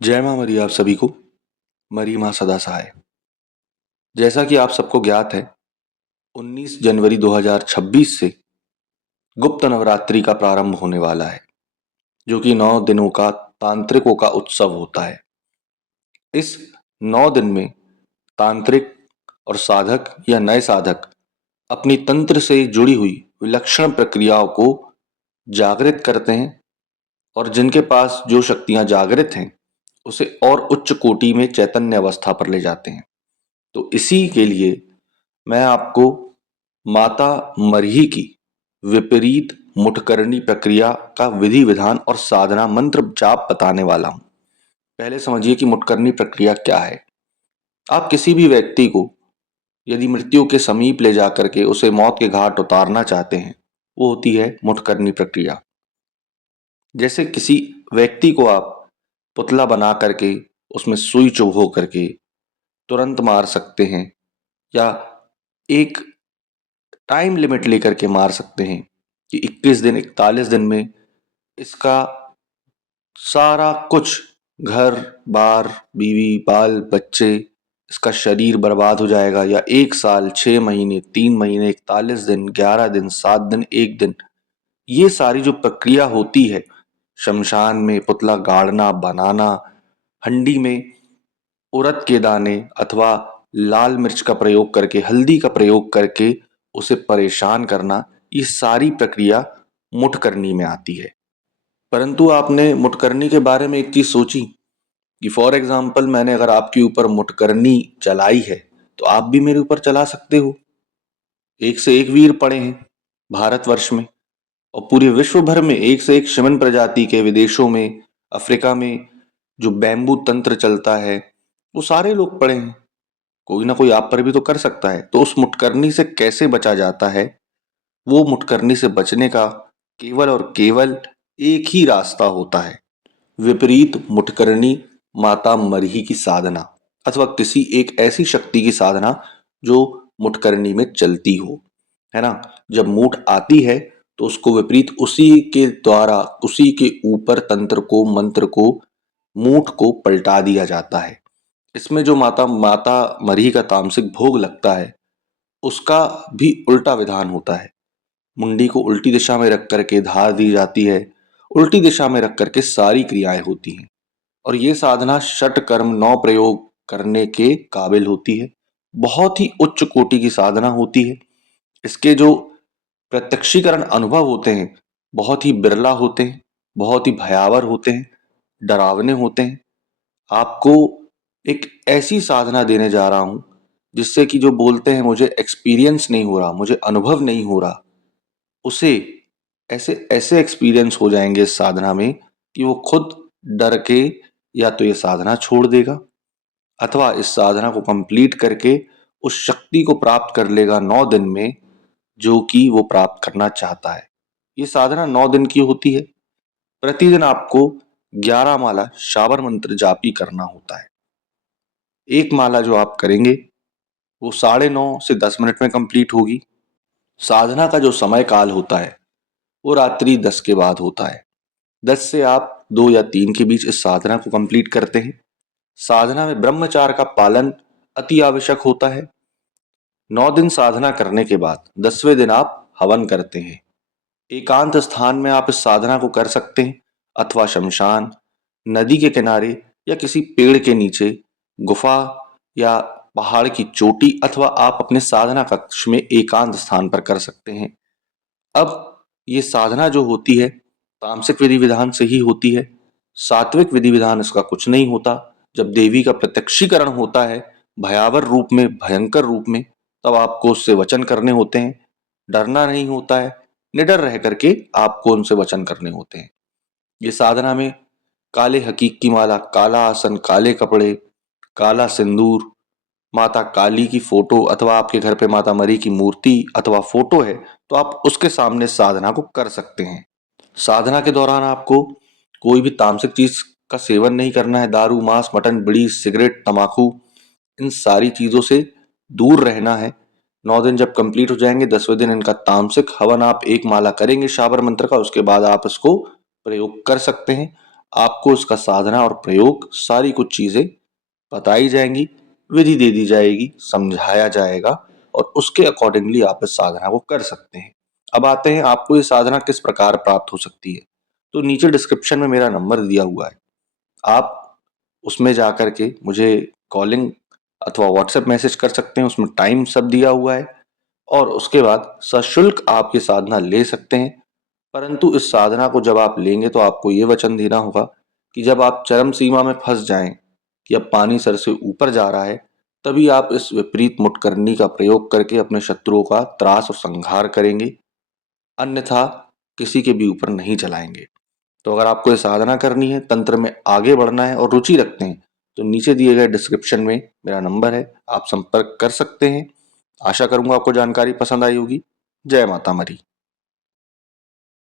जय माँ मरी आप सभी को। मरी माँ सदा सहाय। जैसा कि आप सबको ज्ञात है, 19 जनवरी 2026 से गुप्त नवरात्रि का प्रारंभ होने वाला है, जो कि 9 दिनों का तांत्रिकों का उत्सव होता है। इस 9 दिन में तांत्रिक और साधक या नए साधक अपनी तंत्र से जुड़ी हुई विलक्षण प्रक्रियाओं को जागृत करते हैं और जिनके पास जो शक्तियां जागृत हैं उसे और उच्च कोटि में चैतन्य अवस्था पर ले जाते हैं। तो इसी के लिए मैं आपको माता मरही की विपरीत मुठकरणी प्रक्रिया का विधि विधान और साधना मंत्र जाप बताने वाला हूं। पहले समझिए कि मुठकरणी प्रक्रिया क्या है। आप किसी भी व्यक्ति को यदि मृत्यु के समीप ले जाकर के उसे मौत के घाट उतारना चाहते हैं, वो होती है मुठकरणी प्रक्रिया। जैसे किसी व्यक्ति को आप पुतला बना करके उसमें सुई चुभो करके तुरंत मार सकते हैं, या एक टाइम लिमिट लेकर के मार सकते हैं कि 21 दिन 41 दिन में इसका सारा कुछ घर बार बीवी बाल बच्चे इसका शरीर बर्बाद हो जाएगा, या 1 साल 6 महीने 3 महीने 41 दिन 11 दिन 7 दिन 1 दिन, ये सारी जो प्रक्रिया होती है शमशान में पुतला गाड़ना बनाना, हंडी में उड़द के दाने अथवा लाल मिर्च का प्रयोग करके हल्दी का प्रयोग करके उसे परेशान करना, ये सारी प्रक्रिया मुठकरनी में आती है। परंतु आपने मुठकरनी के बारे में एक चीज सोची कि फॉर एग्जाम्पल मैंने अगर आपके ऊपर मुठकरनी चलाई है तो आप भी मेरे ऊपर चला सकते हो। एक से एक वीर पड़े हैं भारतवर्ष में, और पूरे विश्व भर में एक से एक शमन प्रजाति के, विदेशों में अफ्रीका में जो बैम्बू तंत्र चलता है वो सारे लोग पड़े हैं। कोई ना कोई आप पर भी तो कर सकता है। तो उस मुठकरनी से कैसे बचा जाता है, वो मुठकरनी से बचने का केवल और केवल एक ही रास्ता होता है, विपरीत मुठकरणी माता मरही की साधना अथवा किसी एक ऐसी शक्ति की साधना जो मुठकरणी में चलती हो, है ना। जब मूठ आती है तो उसको विपरीत उसी के द्वारा उसी के ऊपर तंत्र को मंत्र को मूठ को पलटा दिया जाता है। इसमें जो माता माता मरही का तामसिक भोग लगता है उसका भी उल्टा विधान होता है। मुंडी को उल्टी दिशा में रख करके धार दी जाती है, उल्टी दिशा में रख करके सारी क्रियाएं होती हैं, और ये साधना षट कर्म 9 प्रयोग करने के काबिल होती है। बहुत ही उच्च कोटि की साधना होती है। इसके जो प्रत्यक्षीकरण अनुभव होते हैं बहुत ही बिरला होते हैं, बहुत ही भयावर होते हैं, डरावने होते हैं। आपको एक ऐसी साधना देने जा रहा हूं जिससे कि जो बोलते हैं मुझे एक्सपीरियंस नहीं हो रहा, मुझे अनुभव नहीं हो रहा, उसे ऐसे ऐसे एक्सपीरियंस हो जाएंगे इस साधना में कि वो खुद डर के या तो ये साधना छोड़ देगा अथवा इस साधना को कंप्लीट करके उस शक्ति को प्राप्त कर लेगा 9 दिन में जो कि वो प्राप्त करना चाहता है। ये साधना 9 दिन की होती है। प्रतिदिन आपको 11 माला शाबर मंत्र जाप ही करना होता है। एक माला जो आप करेंगे वो 9:30 से 10 मिनट में कंप्लीट होगी। साधना का जो समय काल होता है वो रात्रि 10 के बाद होता है। 10 से आप 2 या 3 के बीच इस साधना को कंप्लीट करते हैं। साधना में ब्रह्मचार्य का पालन अति आवश्यक होता है। 9 दिन साधना करने के बाद 10वें दिन आप हवन करते हैं। एकांत स्थान में आप इस साधना को कर सकते हैं, अथवा शमशान, नदी के किनारे या किसी पेड़ के नीचे, गुफा या पहाड़ की चोटी, अथवा आप अपने साधना कक्ष में एकांत स्थान पर कर सकते हैं। अब ये साधना जो होती है तामसिक विधि विधान से ही होती है। सात्विक विधि विधान इसका कुछ नहीं होता। जब देवी का प्रत्यक्षीकरण होता है भयावर रूप में, भयंकर रूप में, तब आपको उससे वचन करने होते हैं। डरना नहीं होता है, निडर रह करके आपको उनसे वचन करने होते हैं। ये साधना में काले हकीक की माला, काला आसन, काले कपड़े, काला सिंदूर, माता काली की फोटो अथवा आपके घर पे माता मरी की मूर्ति अथवा फोटो है तो आप उसके सामने साधना को कर सकते हैं। साधना के दौरान आपको कोई भी तामसिक चीज का सेवन नहीं करना है। दारू, मांस, मटन, बीड़ी, सिगरेट, तंबाकू, इन सारी चीजों से दूर रहना है। 9 दिन जब कंप्लीट हो जाएंगे 10वें दिन इनका तामसिक हवन आप एक माला करेंगे शाबर मंत्र का, उसके बाद आप इसको प्रयोग कर सकते हैं। आपको इसका साधना और प्रयोग सारी कुछ चीजें बताई जाएंगी, विधि दे दी जाएगी, समझाया जाएगा और उसके अकॉर्डिंगली आप इस साधना को कर सकते हैं। अब आते हैं आपको ये साधना किस प्रकार प्राप्त हो सकती है। तो नीचे डिस्क्रिप्शन में मेरा नंबर दिया हुआ है, आप उसमें जाकर के मुझे कॉलिंग अथवा व्हाट्सएप मैसेज कर सकते हैं, उसमें टाइम सब दिया हुआ है और उसके बाद सशुल्क आप ये साधना ले सकते हैं। परंतु इस साधना को जब आप लेंगे तो आपको ये वचन देना होगा कि जब आप चरम सीमा में फंस जाएं कि अब पानी सर से ऊपर जा रहा है, तभी आप इस विपरीत मुटकरनी का प्रयोग करके अपने शत्रुओं का त्रास और संहार करेंगे, अन्यथा किसी के भी ऊपर नहीं चलाएंगे। तो अगर आपको ये साधना करनी है, तंत्र में आगे बढ़ना है और रुचि रखते हैं, तो नीचे दिए गए डिस्क्रिप्शन में मेरा नंबर है, आप संपर्क कर सकते हैं। आशा करूंगा आपको जानकारी पसंद आई होगी। जय माता मरी।